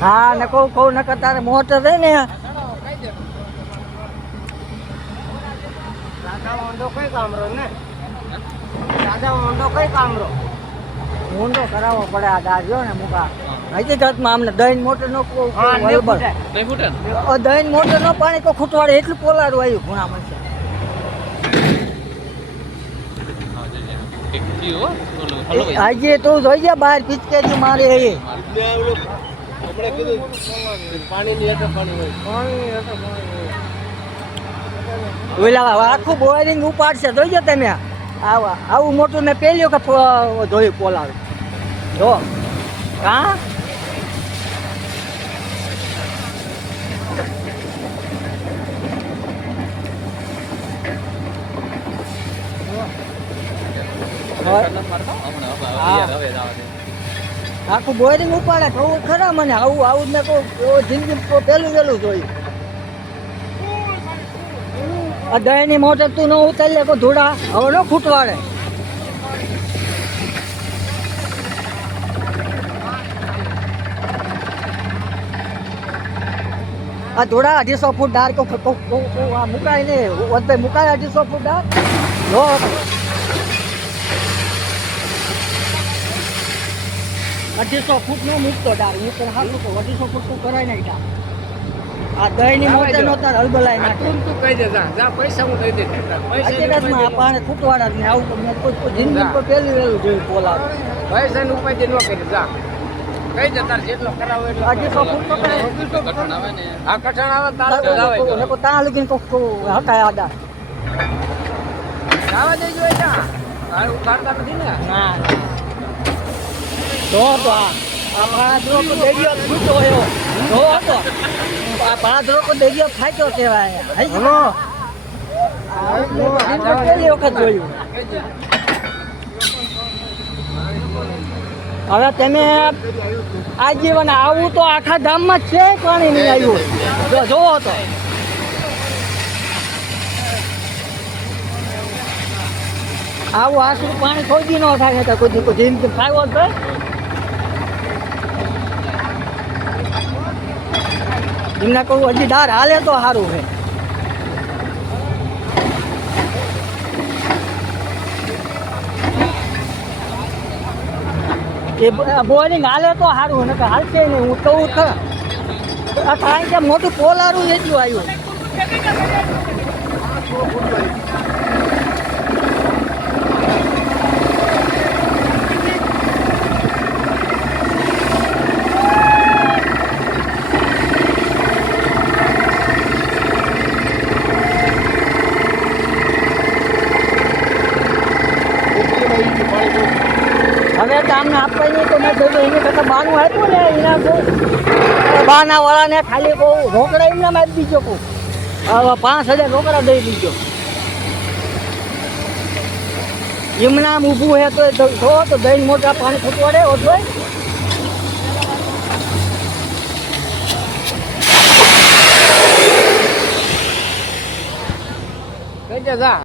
હા ને કહું નકર તારે મોટર છે ને રાજા ઊંડો કઈ કામરો ને રાજા ઊંડો કઈ કામરો ઊંડો કરાવવો પડે આ દાજો ને મુકા હકીકતમાં અમને દહીં મોટર નો દહીં મોટર નો પાણી કો ખૂટવાડે એટલું પોલાડું આવ્યું ઘૂણામાં છે આજે તું જોઈ જા બહાર પિચકેરી મારે ઓલા આખું બોરિંગ ઉપાડશે જોઈ તમે આવું મોટું મેં પહેલ્યું કે જોયું પોલાવે જો હા આખું બોરિંગ ઉપાડે કહું ખરા મને આવું જ મેં કહું જિંદગી પહેલું વહેલું જોયું દહીંની મોટર તું ન ઉતારી લે કોઈ ધૂળા હવે ન ખૂટવાડે આ ધોળા 250 ફૂટ ડાર મુકાય ને વધ મુકાય 250 ફૂટ ડાર લો 250 ફૂટ નો મૂકતો ડાર હું તો હાલું તો 250 ફૂટ તો કરાય નહીં ડાર આ દહીંની મોટર નો તાર હલબલાય નાખે તું કહી દે જા પૈસા હું દઈ દે હકીકતમાં આ પાણે ખૂટવાડા જ ને આવું તો મેં કોઈ જિંદગી પર પહેલું વહેલું જોયું પોલાવ પૈસા નું ઉપાય ન કરી જા કઈ જતા જેટલો કરાવો એટલો 250 ફૂટ તો કરાય કઠણ આવે ને આ કઠણ આવે તાર તો જાવે ને કો તા લગીન કો હકાય આડા જાવા દેજો અહીંયા આ ઉતારતા નથી ને ના તો આ પાદરો કો દેડિયો ફૂટો હોય જો તો આ પાદરો કો દેડિયો ફાટ્યો કહેવાય હલો પહેલી વખત જોયું હવે તમે આજીવન આવું તો આખા ગામમાં છે પાણી નહીં આવ્યું જો જોવો તો આવું આસરું પાણી ખોદી ન થાય તો કોઈ જિંદગી ખાયો તો એમને કહું હજી ડાર હાલે તો સારું છે એ બોરિંગ હાલે તો સારું ને હાલશે નહીં હું કહું ખરા કારણ કે મોટું પોલારું એટલું આવ્યું હવે તો આમને આપવા નહીં તો મેં જોયું એની કરતાં બાનું આપ્યું ને એના બાના વાળાને ખાલી બહુ રોકડા એમને આપી દીધો કહું હવે 5000 રોકડા દઈ દીધો એમના આમ ઊભું હે તો જો તો દહીં મોટા પાણી ખૂટવાડે ઓછો કઈ જા